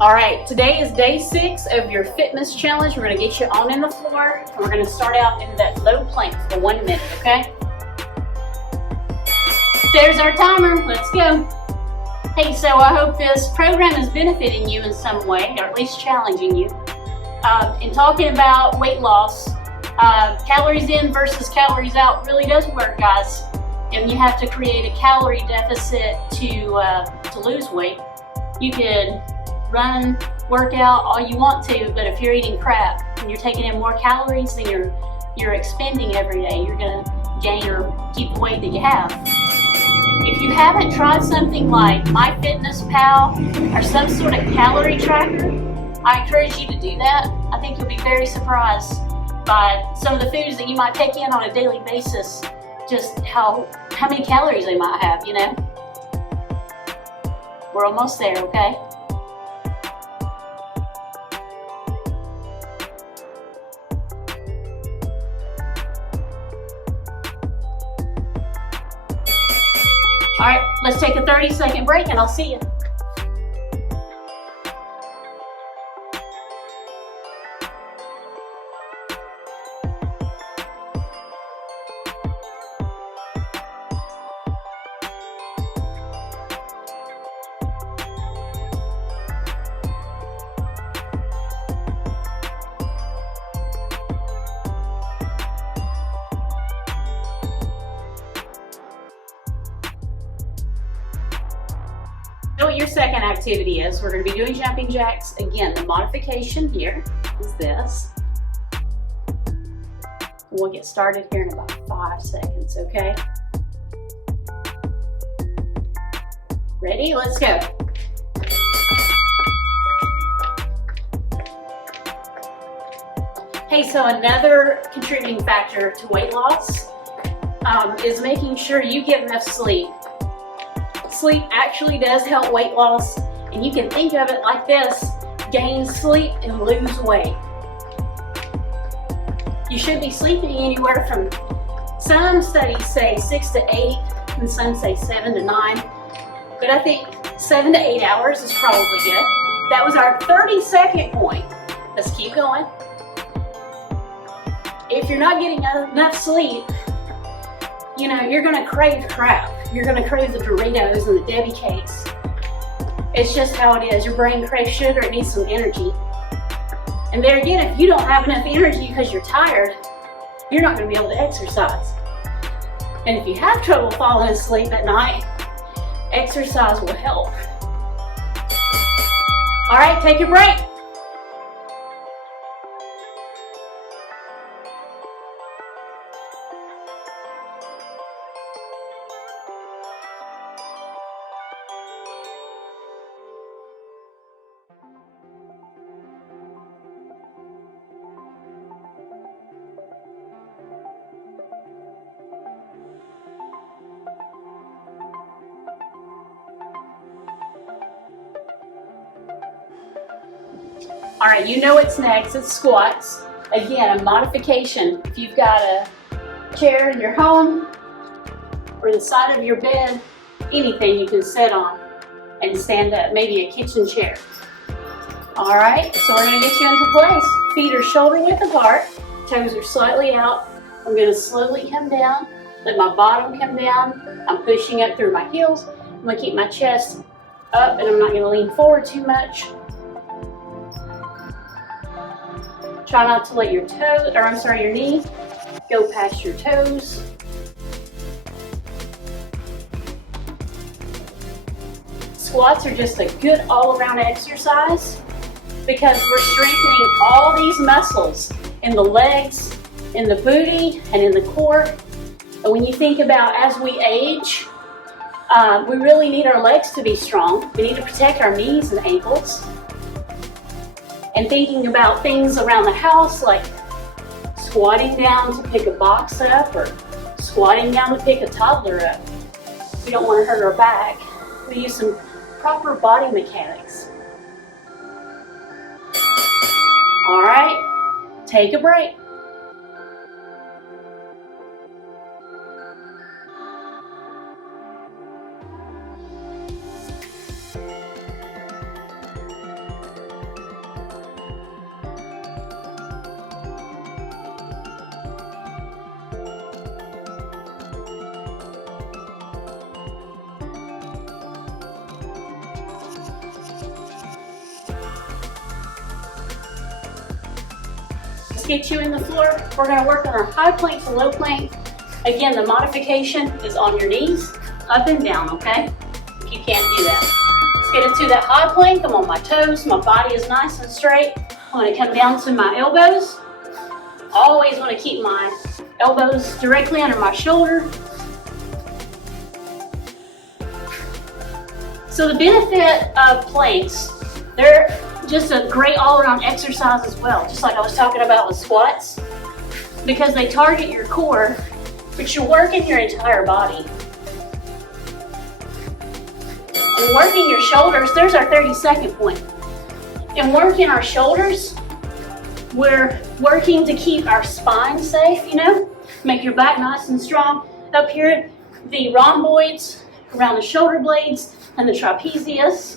All right, today is day 6 of your FITMAS challenge. We're gonna get you on in the floor, and we're gonna start out in that low plank for 1 minute, okay? There's our timer, let's go. Hey, so I hope this program is benefiting you in some way, or at least challenging you. In talking about weight loss, calories in versus calories out really does work, guys. And you have to create a calorie deficit to lose weight. You could run, work out all you want to, but if you're eating crap and you're taking in more calories than you're expending every day, you're gonna gain or keep the weight that you have. If you haven't tried something like MyFitnessPal or some sort of calorie tracker, I encourage you to do that. I think you'll be very surprised by some of the foods that you might take in on a daily basis, just how many calories they might have, you know? We're almost there, okay? All right, let's take a 30-second break and I'll see you. So what your second activity is, we're going to be doing jumping jacks. Again, the modification here is this. We'll get started here in about 5 seconds, okay? Ready? Let's go. Hey, so another contributing factor to weight loss is making sure you get enough sleep. Sleep actually does help weight loss, and you can think of it like this: gain sleep and lose weight. You should be sleeping anywhere from, some studies say 6 to 8, and some say 7 to 9, but I think 7 to 8 hours is probably good. That was our 30-second point. Let's keep going. If you're not getting enough sleep, you know, you're gonna crave crap. You're gonna crave the Doritos and the Debbie cakes. It's just how it is. Your brain craves sugar, it needs some energy. And there again, if you don't have enough energy because you're tired, you're not gonna be able to exercise. And if you have trouble falling asleep at night, exercise will help. All right, take a break. All right, you know what's next, it's squats. Again, a modification. If you've got a chair in your home or the side of your bed, anything you can sit on and stand up, maybe a kitchen chair. All right, so we're gonna get you into place. Feet are shoulder width apart, toes are slightly out. I'm gonna slowly come down, let my bottom come down. I'm pushing up through my heels. I'm gonna keep my chest up and I'm not gonna lean forward too much. Try not to let your your knee go past your toes. Squats are just a good all-around exercise because we're strengthening all these muscles in the legs, in the booty, and in the core. And when you think about as we age, we really need our legs to be strong. We need to protect our knees and ankles. And thinking about things around the house like squatting down to pick a box up or squatting down to pick a toddler up. We don't want to hurt our back. We use some proper body mechanics. All right, take a break. get you in the floor. We're gonna work on our high plank to low plank. Again, the modification is on your knees, up and down, okay? If you can't do that. Let's get into that high plank. I'm on my toes, my body is nice and straight. I'm gonna come down to my elbows. Always wanna keep my elbows directly under my shoulder. So the benefit of planks, they're just a great all-around exercise as well, just like I was talking about with squats, because they target your core, but you're working your entire body. And working your shoulders, there's our 30-second point. And working our shoulders, we're working to keep our spine safe, you know, make your back nice and strong. Up here, the rhomboids around the shoulder blades and the trapezius.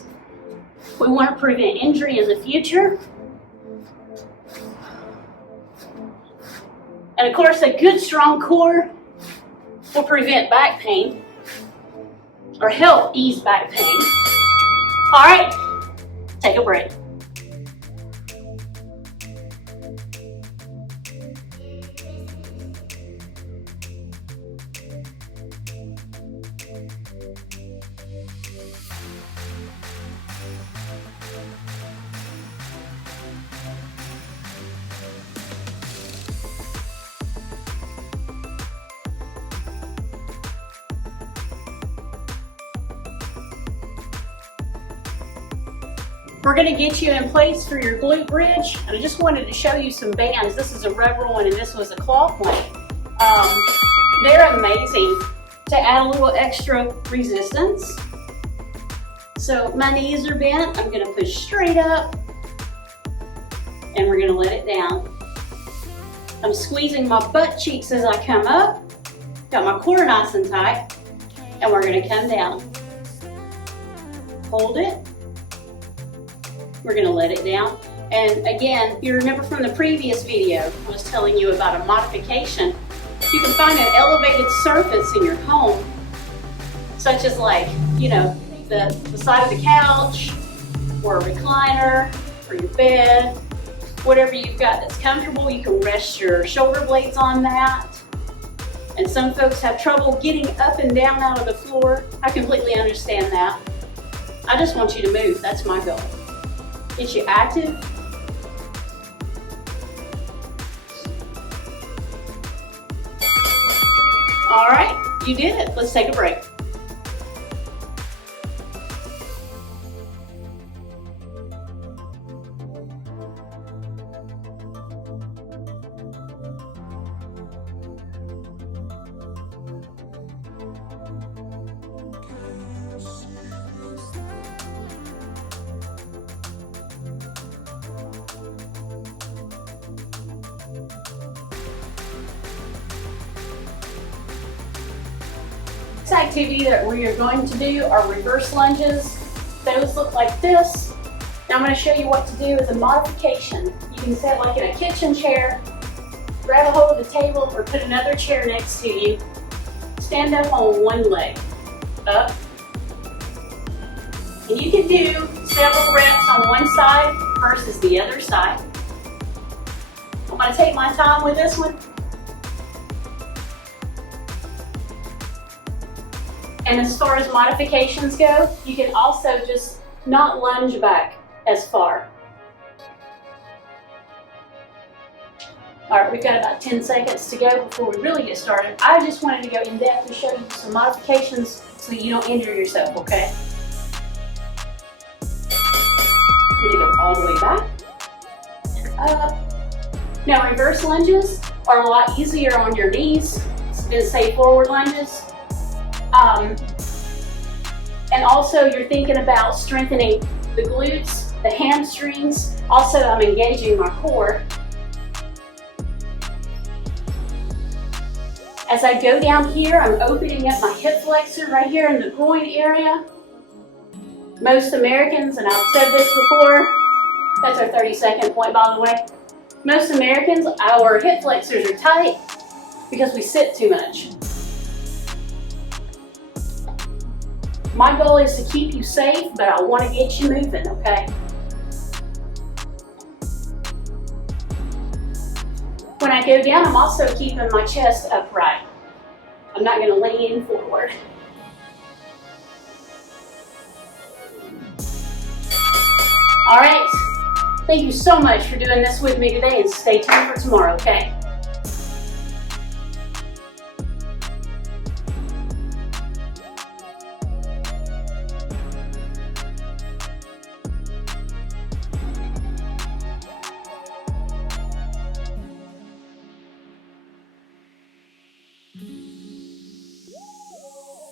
We want to prevent injury in the future. And of course, a good strong core will prevent back pain or help ease back pain. All right, take a break. We're going to get you in place for your glute bridge, and I just wanted to show you some bands. This is a rubber one and this was a cloth one. They're amazing to add a little extra resistance. So my knees are bent, I'm going to push straight up and we're going to let it down. I'm squeezing my butt cheeks as I come up, got my core nice and tight, and we're going to come down. Hold it. We're going to let it down. And again, you remember from the previous video, I was telling you about a modification. You can find an elevated surface in your home, such as like, you know, the side of the couch, or a recliner, or your bed, whatever you've got that's comfortable. You can rest your shoulder blades on that. And some folks have trouble getting up and down out of the floor. I completely understand that. I just want you to move, that's my goal. Get you active. All right, you did it. Let's take a break. This activity that we are going to do are reverse lunges. Those look like this. Now I'm going to show you what to do as a modification. You can sit like in a kitchen chair, grab a hold of the table, or put another chair next to you. Stand up on one leg, up. And you can do several reps on one side versus the other side. I'm going to take my time with this one. And as far as modifications go, you can also just not lunge back as far. All right, we've got about 10 seconds to go before we really get started. I just wanted to go in depth to show you some modifications so you don't injure yourself, okay? I'm gonna go all the way back, up. Now reverse lunges are a lot easier on your knees than say forward lunges. And also you're thinking about strengthening the glutes, the hamstrings. Also I'm engaging my core. As I go down here, I'm opening up my hip flexor right here in the groin area. Most Americans, and I've said this before, that's our 30-second point by the way. Most Americans, our hip flexors are tight because we sit too much. My goal is to keep you safe, but I want to get you moving, okay? When I go down, I'm also keeping my chest upright. I'm not going to lean forward. All right. Thank you so much for doing this with me today, and stay tuned for tomorrow, okay?